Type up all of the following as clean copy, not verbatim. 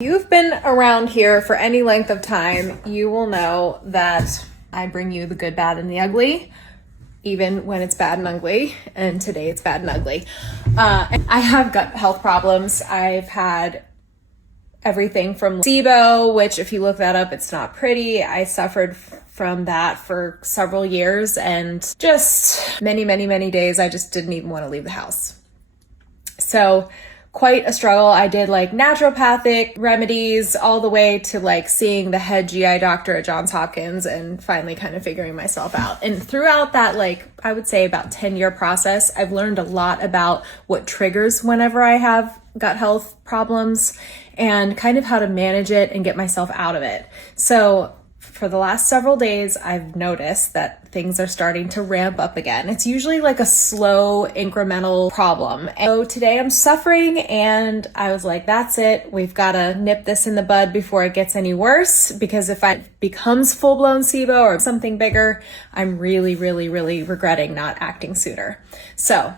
You've been around here for any length of time, you will know that I bring you the good, bad, and the ugly, even when it's bad and ugly, and today it's bad and ugly. I have gut health problems. I've had everything from SIBO, which if you look that up, it's not pretty. I suffered from that for several years, and just many, many, many days I just didn't even want to leave the house. So quite a struggle. I did like naturopathic remedies all the way to like seeing the head GI doctor at Johns Hopkins and finally kind of figuring myself out. And throughout that, like I would say about 10-year process, I've learned a lot about what triggers whenever I have gut health problems and kind of how to manage it and get myself out of it. So for the last several days, I've noticed that things are starting to ramp up again. It's usually like a slow, incremental problem. And so today I'm suffering and I was like, that's it. We've got to nip this in the bud before it gets any worse, because if it becomes full-blown SIBO or something bigger, I'm really, really, really regretting not acting sooner. So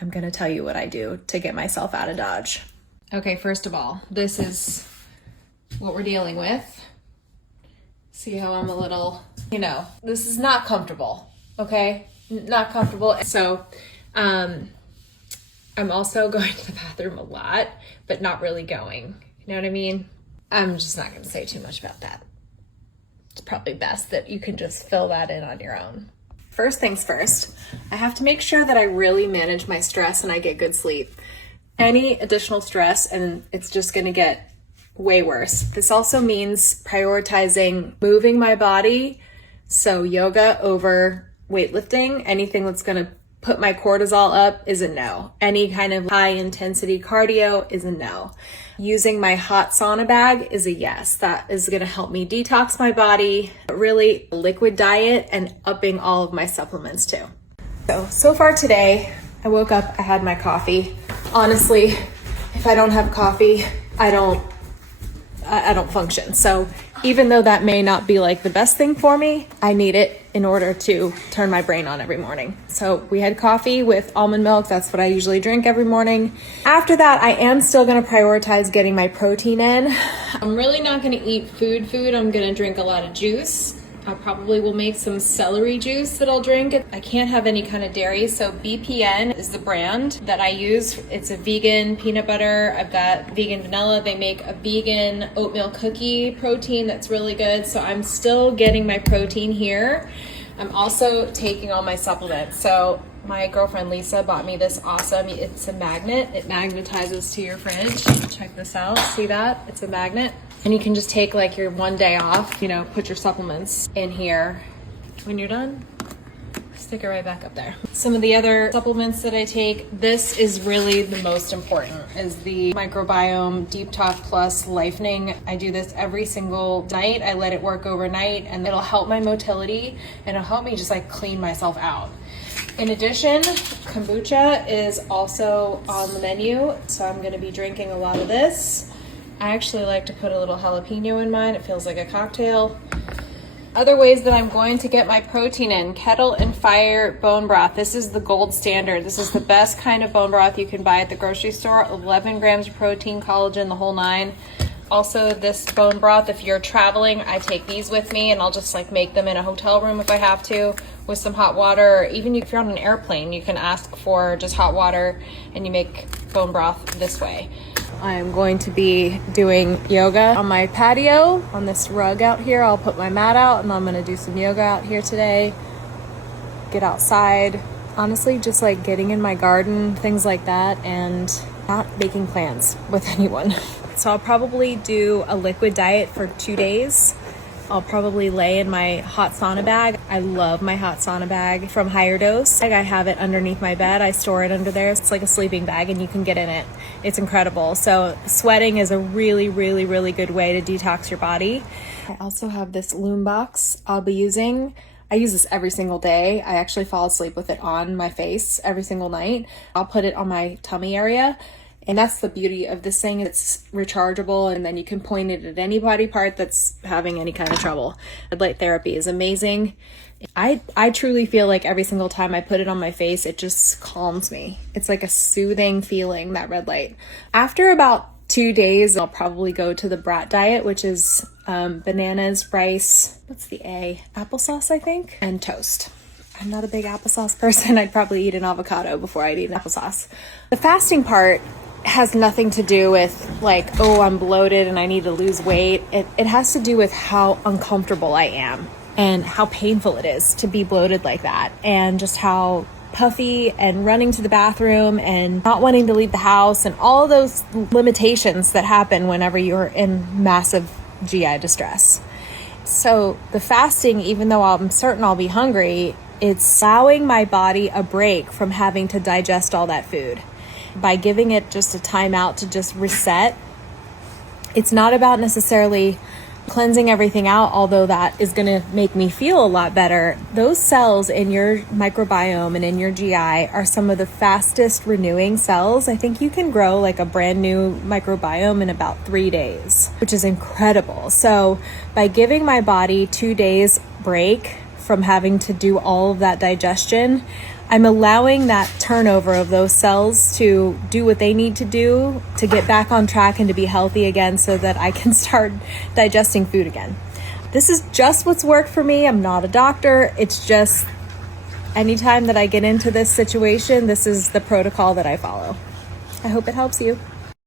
I'm going to tell you what I do to get myself out of Dodge. Okay, first of all, this is what we're dealing with. See how I'm a little, this is not comfortable, okay? Not comfortable. So I'm also going to the bathroom a lot, but not really going. You know what I mean? I'm just not going to say too much about that. It's probably best that you can just fill that in on your own. First things first, I have to make sure that I really manage my stress and I get good sleep. Any additional stress and it's just going to get way worse. This also means prioritizing moving my body. So yoga over weightlifting, anything that's going to put my cortisol up is a no. Any kind of high intensity cardio is a no. Using my hot sauna bag is a yes. That is going to help me detox my body, but really liquid diet and upping all of my supplements too. So far today, I woke up, I had my coffee. Honestly, if I don't have coffee, I don't function. So even though that may not be like the best thing for me, I need it in order to turn my brain on every morning. So we had coffee with almond milk. That's what I usually drink every morning. After that, I am still going to prioritize getting my protein in. I'm really not going to eat food. I'm going to drink a lot of juice. I probably will make some celery juice that I'll drink. I can't have any kind of dairy, so BPN is the brand that I use. It's a vegan peanut butter. I've got vegan vanilla. They make a vegan oatmeal cookie protein that's really good, so I'm still getting my protein here. I'm also taking all my supplements. So my girlfriend Lisa bought me this awesome, it's a magnet. It magnetizes to your fridge. Check this out, see that? It's a magnet. And you can just take like your one day off, put your supplements in here. When you're done, stick it right back up there. Some of the other supplements that I take, this is really the most important, is the Microbiome Deep Talk Plus Lifening. I do this every single night. I let it work overnight and it'll help my motility and it'll help me just like clean myself out. In addition, kombucha is also on the menu, so I'm gonna be drinking a lot of this. I actually like to put a little jalapeno in mine. It feels like a cocktail. Other ways that I'm going to get my protein in, Kettle and Fire bone broth. This is the gold standard. This is the best kind of bone broth you can buy at the grocery store. 11 grams of protein, collagen, the whole nine. Also this bone broth, if you're traveling, I take these with me and I'll just like make them in a hotel room if I have to with some hot water. Or even if you're on an airplane, you can ask for just hot water and you make bone broth this way. I'm going to be doing yoga on my patio on this rug out here. I'll put my mat out and I'm going to do some yoga out here today. Get outside. Honestly, just like getting in my garden, things like that, and not making plans with anyone. So I'll probably do a liquid diet for 2 days. I'll probably lay in my hot sauna bag. I love my hot sauna bag from Higher Dose. I have it underneath my bed. I store it under there. It's like a sleeping bag and you can get in it. It's incredible. So sweating is a really, really, really good way to detox your body. I also have this Loom box I'll be using. I use this every single day. I actually fall asleep with it on my face every single night. I'll put it on my tummy area. And that's the beauty of this thing. It's rechargeable and then you can point it at any body part that's having any kind of trouble. Red light therapy is amazing. I truly feel like every single time I put it on my face, it just calms me. It's like a soothing feeling, that red light. After about 2 days, I'll probably go to the brat diet, which is bananas, rice, what's the A? Applesauce, I think, and toast. I'm not a big applesauce person. I'd probably eat an avocado before I'd eat an applesauce. The fasting part has nothing to do with like, oh, I'm bloated and I need to lose weight. It has to do with how uncomfortable I am and how painful it is to be bloated like that, and just how puffy and running to the bathroom and not wanting to leave the house and all those limitations that happen whenever you're in massive GI distress. So the fasting, even though I'm certain I'll be hungry, it's allowing my body a break from having to digest all that food. By giving it just a time out to just reset, it's not about necessarily cleansing everything out, although that is going to make me feel a lot better. Those cells in your microbiome and in your GI are some of the fastest renewing cells. I think you can grow like a brand new microbiome in about 3 days, which is incredible. So by giving my body 2 days break from having to do all of that digestion, I'm allowing that turnover of those cells to do what they need to do to get back on track and to be healthy again so that I can start digesting food again. This is just what's worked for me. I'm not a doctor. It's just anytime that I get into this situation, this is the protocol that I follow. I hope it helps you.